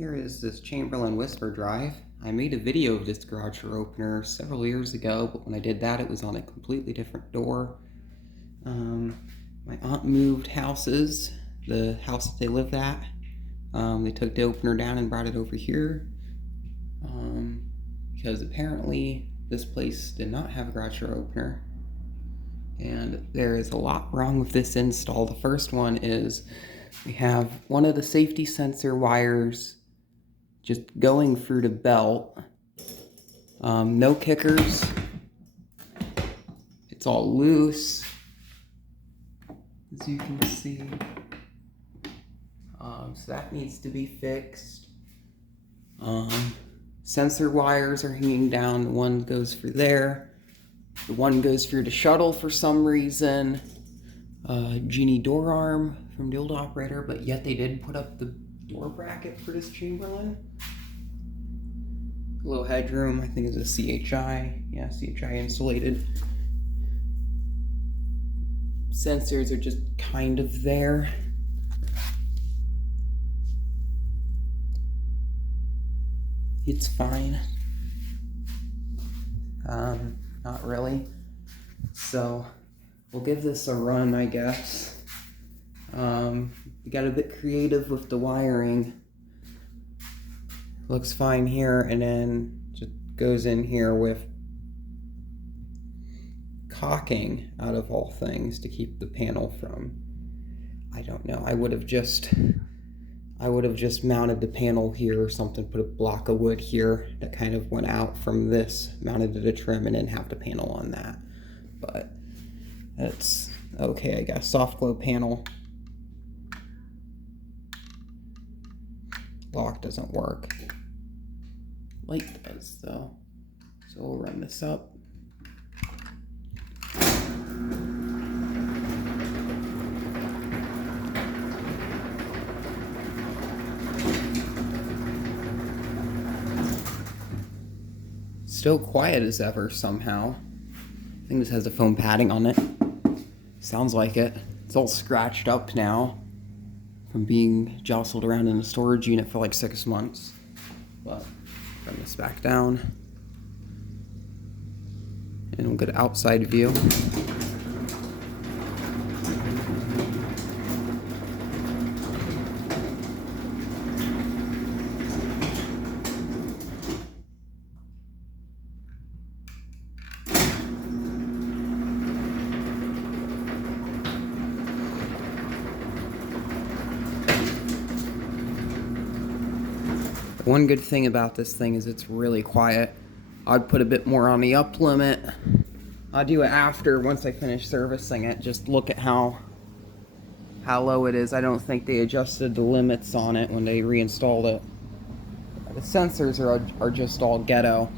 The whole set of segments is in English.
Here is this Chamberlain Whisper Drive. I made a video of this garage door opener several years ago, but when I did that, it was on a completely different door. My aunt moved houses, the house that they lived at. They took the opener down and brought it over here because apparently this place did not have a garage door opener. And there is a lot wrong with this install. The first one is we have one of the safety sensor wires just going through the belt. No kickers. It's all loose, as you can see. So that needs to be fixed. Sensor wires are hanging down. One goes through there. The one goes through the shuttle for some reason. Genie door arm from the old operator, but yet they did put up the door bracket for this Chamberlain. Low headroom, I think it's a CHI. Yeah, CHI insulated. Sensors are just kind of there. It's fine. Not really. So we'll give this a run, I guess. We got a bit creative with the wiring. Looks fine here, and then just goes in here with caulking, out of all things, to keep the panel from, I don't know, I would have just mounted the panel here or something, put a block of wood here that kind of went out from this, mounted it to trim, and then have the panel on that. But that's okay, I guess. Soft glow panel. Lock doesn't work. Light does though. So we'll run this up. Still quiet as ever somehow. I think this has a foam padding on it. Sounds like it. It's all scratched up now from being jostled around in a storage unit for like 6 months. But bring this back down. And we'll get an outside view. One good thing about this thing is it's really quiet. I'd put a bit more on the up limit. I'll do it after, once I finish servicing it. Just look at how low it is. I don't think they adjusted the limits on it when they reinstalled it. The sensors are just all ghetto.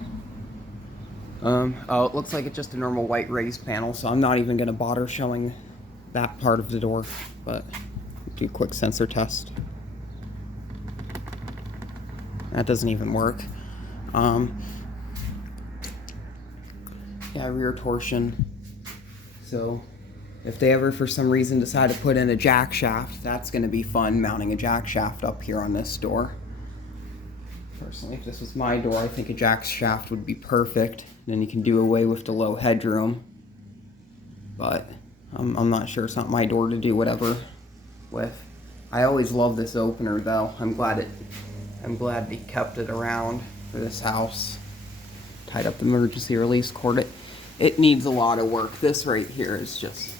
Oh, it looks like it's just a normal white raised panel, so I'm not even gonna bother showing that part of the door, but do a quick sensor test. That doesn't even work. Yeah, rear torsion. So if they ever for some reason decide to put in a jack shaft, that's gonna be fun, mounting a jack shaft up here on this door. Personally, if this was my door, I think a jack shaft would be perfect. Then you can do away with the low headroom. But I'm not sure. It's not my door to do whatever with. I always love this opener though. I'm glad they kept it around for this house. Tied up the emergency release cord. It needs a lot of work. This right here is just,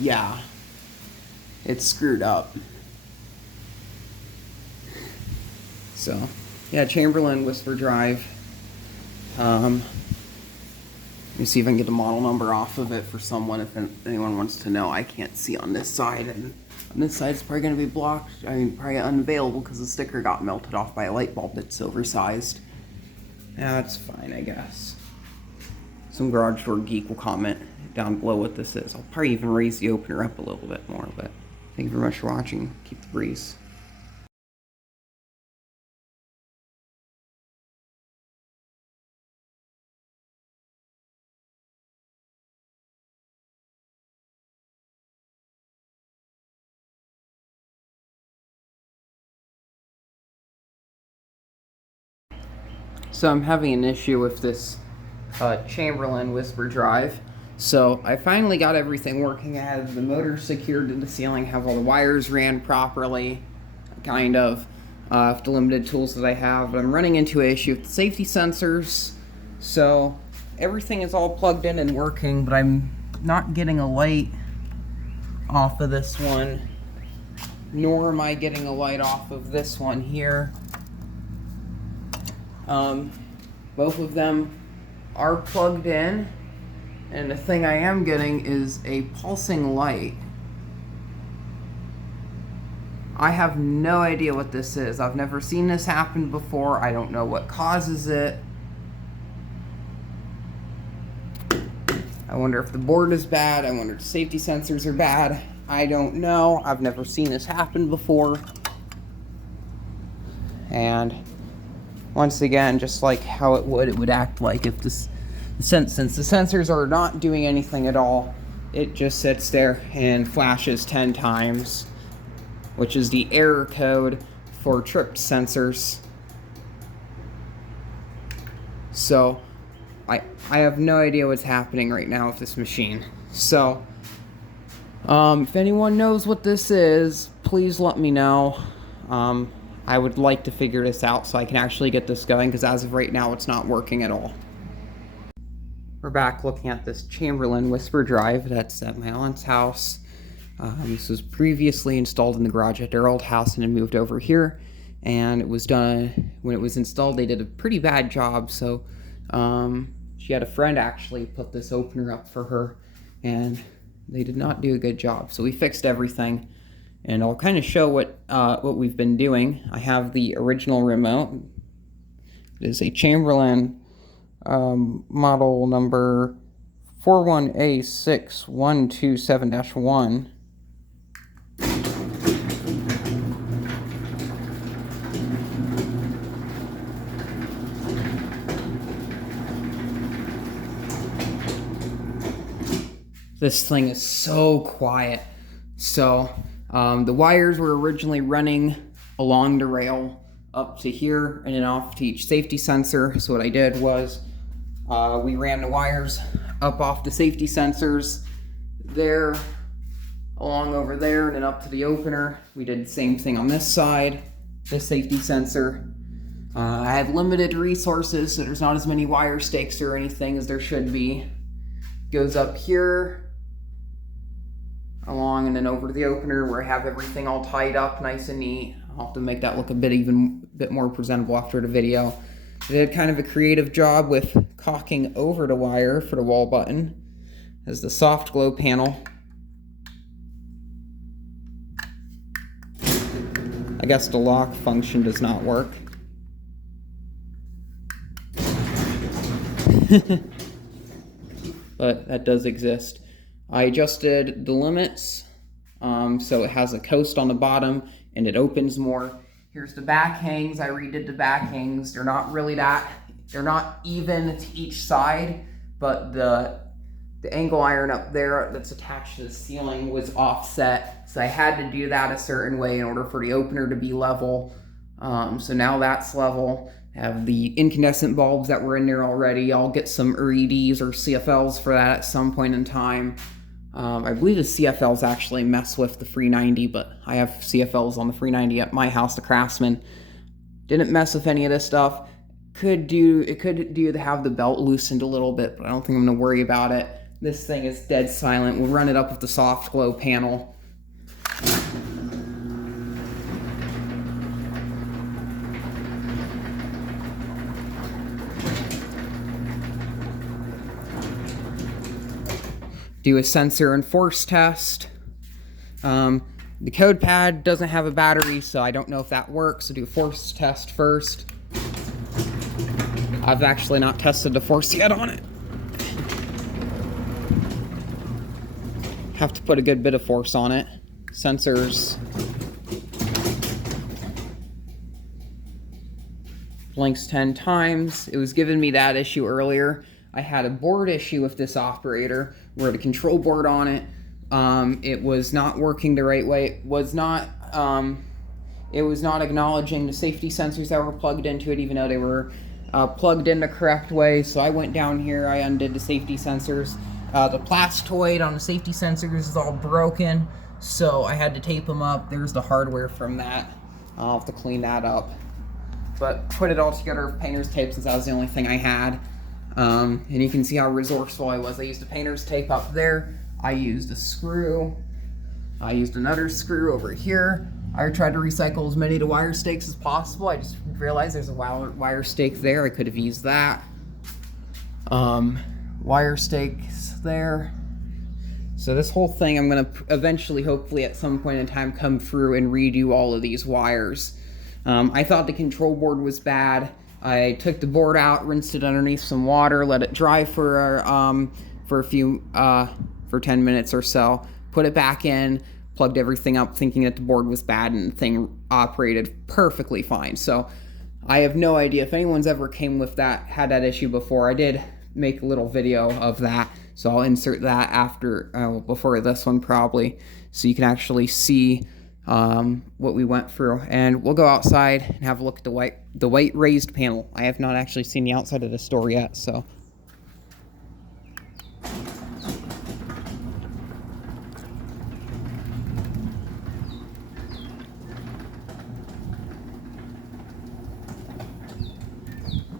yeah, it's screwed up. So, yeah, Chamberlain Whisper Drive. Let me see if I can get the model number off of it for someone if anyone wants to know. I can't see on this side, and on this side it's probably going to be blocked. I mean, probably unavailable because the sticker got melted off by a light bulb that's oversized. That's fine, I guess. Some garage door geek will comment down below what this is. I'll probably even raise the opener up a little bit more, but thank you very much for watching. Keep the breeze. So I'm having an issue with this Chamberlain Whisper Drive. So I finally got everything working. I had the motor secured to the ceiling, have all the wires ran properly, kind of, with the limited tools that I have. But I'm running into an issue with the safety sensors. So everything is all plugged in and working, but I'm not getting a light off of this one, nor am I getting a light off of this one here. Both of them are plugged in, and the thing I am getting is a pulsing light. I have no idea what this is. I've never seen this happen before. I don't know what causes it. I wonder if the board is bad. I wonder if the safety sensors are bad. I don't know. I've never seen this happen before. And once again, just like how it would act like if this, since the sensors are not doing anything at all, it just sits there and flashes 10 times, which is the error code for tripped sensors. So I have no idea what's happening right now with this machine. So if anyone knows what this is, please let me know. I would like to figure this out so I can actually get this going, because as of right now it's not working at all. We're back looking at this Chamberlain Whisper Drive that's at my aunt's house. This was previously installed in the garage at their old house and then moved over here. And it was done, when it was installed, they did a pretty bad job. So she had a friend actually put this opener up for her, and they did not do a good job. So we fixed everything, and I'll kind of show what we've been doing. I have the original remote. It is a Chamberlain model number 41A6127-1. This thing is so quiet. So the wires were originally running along the rail up to here and then off to each safety sensor. So what I did was we ran the wires up off the safety sensors there, along over there, and then up to the opener. We did the same thing on this side, this safety sensor. I had limited resources, so there's not as many wire stakes or anything as there should be. Goes up here, along, and then over to the opener where I have everything all tied up nice and neat. I'll have to make that look a bit more presentable after the video. I did kind of a creative job with caulking over the wire for the wall button as the soft glow panel. I guess the lock function does not work. But that does exist. I adjusted the limits, so it has a coast on the bottom and it opens more. Here's the back hangs. I redid the back hangs. They're not even to each side, but the angle iron up there that's attached to the ceiling was offset, so I had to do that a certain way in order for the opener to be level. So now that's level. I have the incandescent bulbs that were in there already. I'll get some REDs or CFLs for that at some point in time. I believe the CFLs actually mess with the 390, but I have CFLs on the 390 at my house, the Craftsman. Didn't mess with any of this stuff. It could do to have the belt loosened a little bit, but I don't think I'm gonna worry about it. This thing is dead silent. We'll run it up with the soft glow panel. Do a sensor and force test. The code pad doesn't have a battery, so I don't know if that works, so do a force test first. I've actually not tested the force yet on it. Have to put a good bit of force on it. Sensors. Blinks 10 times. It was giving me that issue earlier. I had a board issue with this operator where the control board on it, it was not working the right way. It was not acknowledging the safety sensors that were plugged into it, even though they were plugged in the correct way. So I went down here, I undid the safety sensors. The plastoid on the safety sensors is all broken, so I had to tape them up. There's the hardware from that. I'll have to clean that up. But put it all together with painter's tape since that was the only thing I had. And you can see how resourceful I was. I used a painter's tape up there. I used a screw. I used another screw over here. I tried to recycle as many of the wire stakes as possible. I just realized there's a wire stake there. I could have used that. Wire stakes there. So this whole thing, I'm gonna eventually, hopefully at some point in time, come through and redo all of these wires. I thought the control board was bad. I took the board out, rinsed it underneath some water, let it dry for 10 minutes or so, put it back in, plugged everything up thinking that the board was bad, and the thing operated perfectly fine. So I have no idea if anyone's ever had that issue before. I did make a little video of that, so I'll insert that after, before this one probably, so you can actually see what we went through. And we'll go outside and have a look at the white raised panel. I have not actually seen the outside of the store yet, so.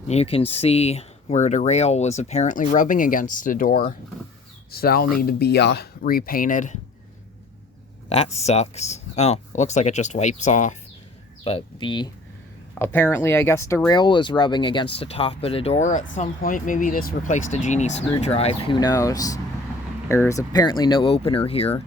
You can see where the rail was apparently rubbing against the door, so that'll need to be repainted. That sucks. Oh, looks like it just wipes off. But apparently, I guess the rail was rubbing against the top of the door at some point. Maybe this replaced a Genie screwdriver, who knows. There's apparently no opener here.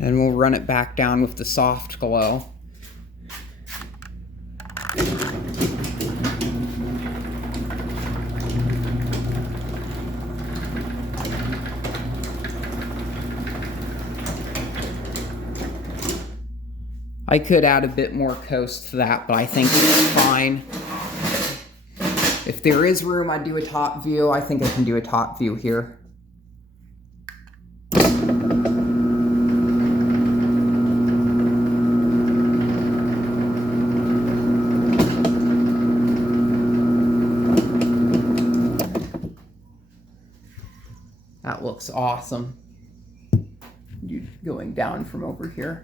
And we'll run it back down with the soft glow. I could add a bit more coast to that, but I think it's fine. If there is room, I'd do a top view. I think I can do a top view here. That looks awesome. You going down from over here.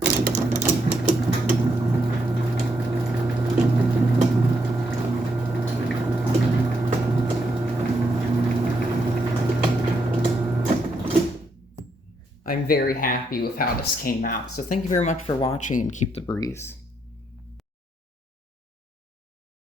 I'm very happy with how this came out. So thank you very much for watching, and keep the breeze.